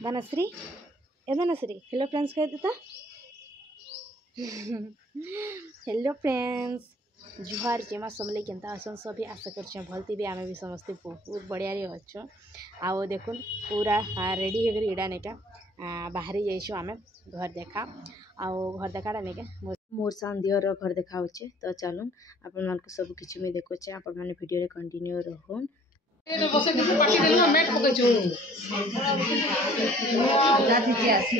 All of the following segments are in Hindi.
धनश्री ए धनश्री हेलो फ्रेंड्स कह देता हेलो फ्रेंड्स जुहार जेमा समले केनता असन सभी आशा कर भलती भी आमे भी समस्ते बहुत बढ़िया रे अच्छो आओ देखुन पूरा रेडी हो गई इड़ा नेका बाहरी जाइछो आमे घर देखा आओ घर देखाटा नेके मोर सान दियर घर देखा होचे तो चलून अपन मन को सब किछि में देखोचे अपन माने वीडियो रे कंटिन्यू रहून तो बसे किछु पार्टी देलु मेट पकै छु लाठी के आसी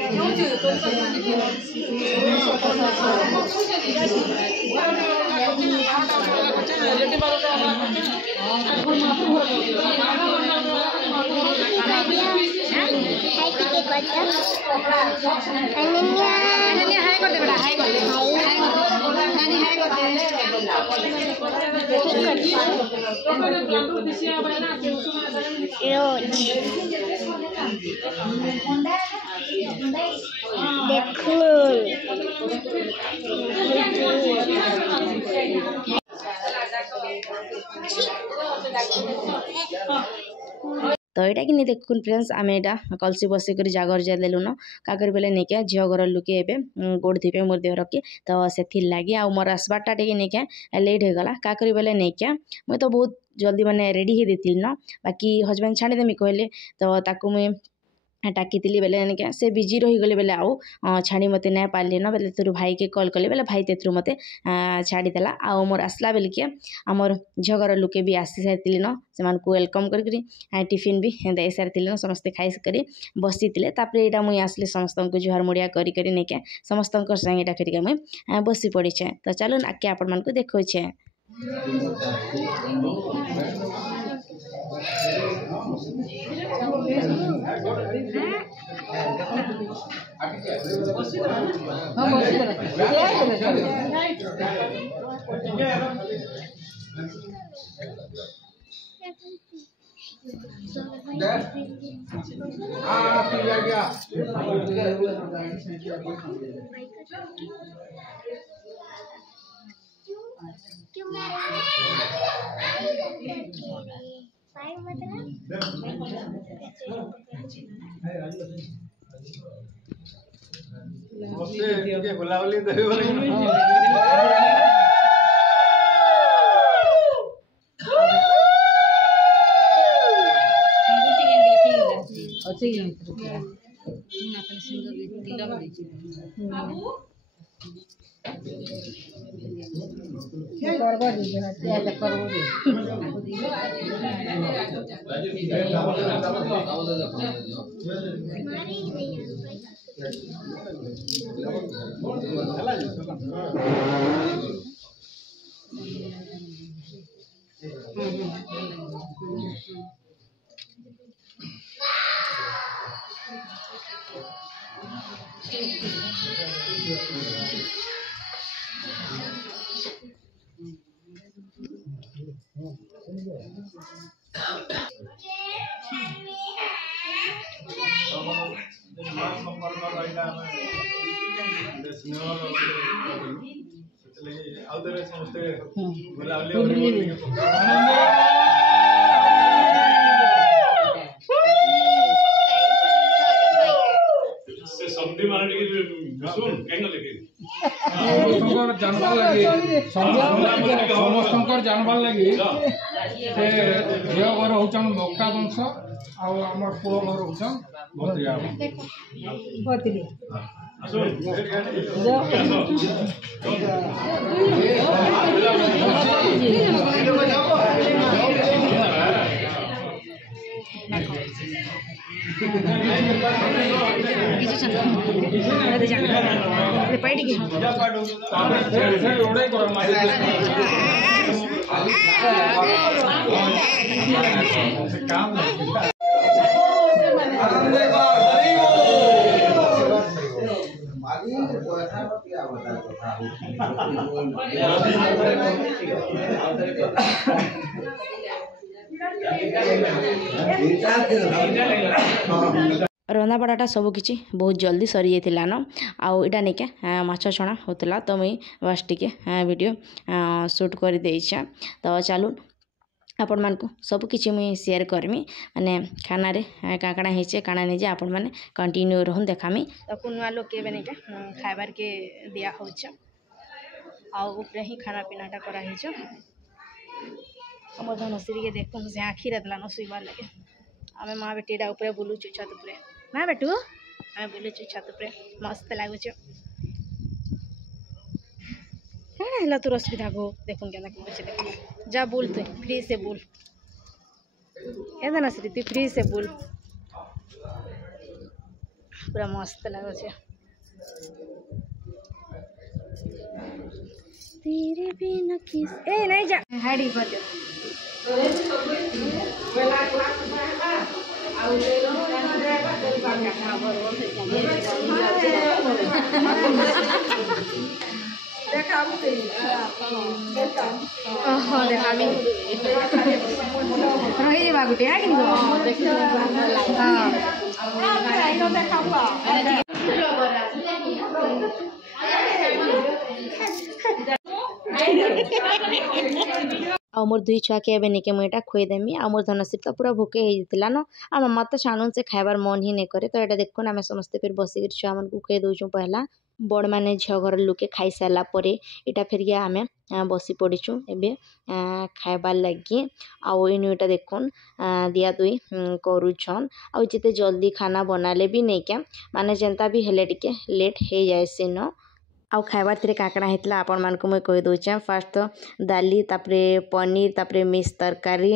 अनन्या हाय कर दे बेटा हाय कर दे नानी हाय कर तो यहाँ कि देखुन फ्रेंड्स आम यहाँ कलसी बसिक जागर जादेलु न क्या बेले नहीं क्या झील घर लुके एवं गोड़ धीपे मोर देह रखी तो से लगी आ मोर आसबारटा टे नहीं क्या लेट हो गला क्या बेले नहीं क्या मुझे तो बहुत जल्दी मैंने रेडी हो देती न बाकी हजबैंड छाड़देमी कहले तो ताकू मुई टाकी बेले क्या से बिजी रहीगले बेले आउ छाड़ी मत नहीं पारे न बेले तेरू भाई के कॉल कले बेले भाई तेथु मत छाड़देला आउ मोर आसला बेल के आमर झील लुके भी आसी सारी न से वेलकम कर टिफिन भी दे सारी न समस्ते खाई कर बसी यहाँ मुई आसली समस्त को जुहार मुड़िया करी नहीं क्या समस्त संगे फिर मुई बसी पड़ीचे तो चलो आके आपण मान को देखोचे बुलावली जानवर लगी समस्त जानवर लगी से झील घर होचन बक्का वंश आम पुओ घर होचन रंधाबढ़ाटा सबकि बहुत जल्दी सरी जाइला न आउ इटा निके माछ छणा होतला तो मुई बस टिके वीडियो शूट कर देइछा। तो चलू आपण मानकु सबकि मुई शेयर करमी माने खाना रे काकड़ा हेचे काना नहीं जे आपण माने कंटिन्यू रहन देखामी। तो कुनवा लोग के बने के खाइबार के दिया होछ आउ ऊपर ही खाना पीनाटा करा हेछ। हमर धनश्री के देखो से आखी रहला न सुइबार लगे आमे माँ बेटीटा ऊपर बुलुछु छत ऊपर ना बेटू आमे बुलुछु छत ऊपर मस्त लागुछ। कौन है तोर असुविधा को देखुन के देख जा बोल तु फ्री से बोल ए धनश्री तु फ्री से बोल पूरा मस्त लागुछ। तेरे बिना किस ए नहीं जा हाडी कर दे देखा गुटे है आ मोर दुई छुआ के एबे निके मुईटा खुएदेमी आ मोर धनश्री तो पूरा भोके होइतिला न आ मम्मा तो छाणुन से खाइबार मन ही नहीं करे। तो एटा देखुन आमे समस्ते फिर बसिक छुआ मन को खुए दउछु पहला बड़ माने झियो घर लोके खाई सारा परे इटा फिर आमे बसी पड़ीचु एबे खाइबार लगी आउ इनु इटा देखुन दिया दुई करूछन आउ जिते जल्दी खाना बनाले भी नहीं क्या माने जेंता भी हेले टिके लेट हो जाए से न आउ खाइबार थी काकड़ा होता आपण मानक मुझे कही दूचे फास्ट तो दाली तापरे पनीर तापरे मिक्स तरकारी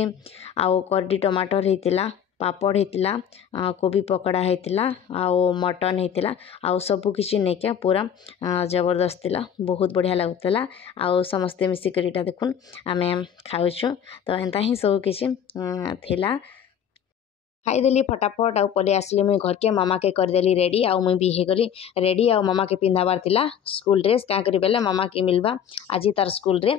आउ कड़ी टमाटर होता पापड़ होता कोबी पकड़ा होता आउ मटन होता आउ सब किसी नहीं क्या पूरा जबरदस्त थिला बहुत बढ़िया लगुला आउ समस्ते मिसिकर इटा देखुन आमे खाऊछु। तो एंता ही सब किसी थिला खाईदेली फटाफट आउ पले आसली मुई घर के मामा के करदेली रेडी आउ मुई भी हेगली रेडी आउ मामा के पिंधाबार थिला स्कूल ड्रेस क्या करी बेले मामा के मिलबा आज तार स्कूल रे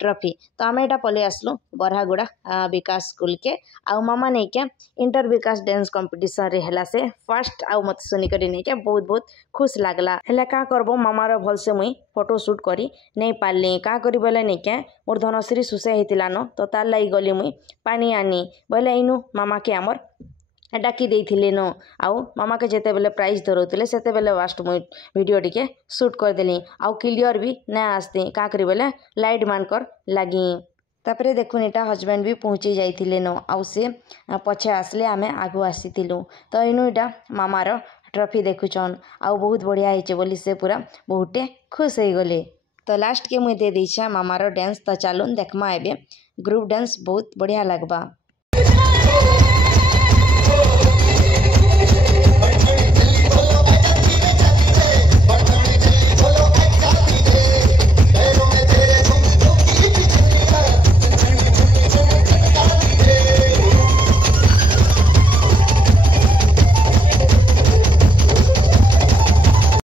ट्रॉफी। तो आम एटा पले आसलु बरहागुड़ा विकास स्कूल के आउ मामा नहीं क्या इंटर विकास डांस कंपटीशन रे हला से फर्स्ट आउ मत सुनी करी नहीं क्या बहुत बहुत खुश लागला। हेला का करबो मामार भल से मुई फोटो शूट करी नहीं पारली का करी बेले नहीं क्या मोर धनश्री सुसे होता न तो तार लगी गली मुई पानी आनी बोले इनु मामा के आमर डाकी देइथिले न आउ मामा के जेते बेले प्राइज धरौतिले सेते बेले लास्ट मुई वीडियो टिके शूट कर देली आउ क्लियर भी ना आस्ती का करी बेले लाइट मानकर लगी। तापरे देखुन इटा हजबैंड भी पहुँची जाइथिले न आउ से पछे आसले आमे आगु आसीथिलु। तो इनु इटा मामार ट्रॉफी देखुछन आउ बहुत बढ़िया होइचे बोली से पूरा बहुते खुश हो गले। तो लास्ट के मुई दे देइछा मामार डांस। तो चलुन देखमा एबे ग्रुप डांस बहुत बढ़िया लगबा।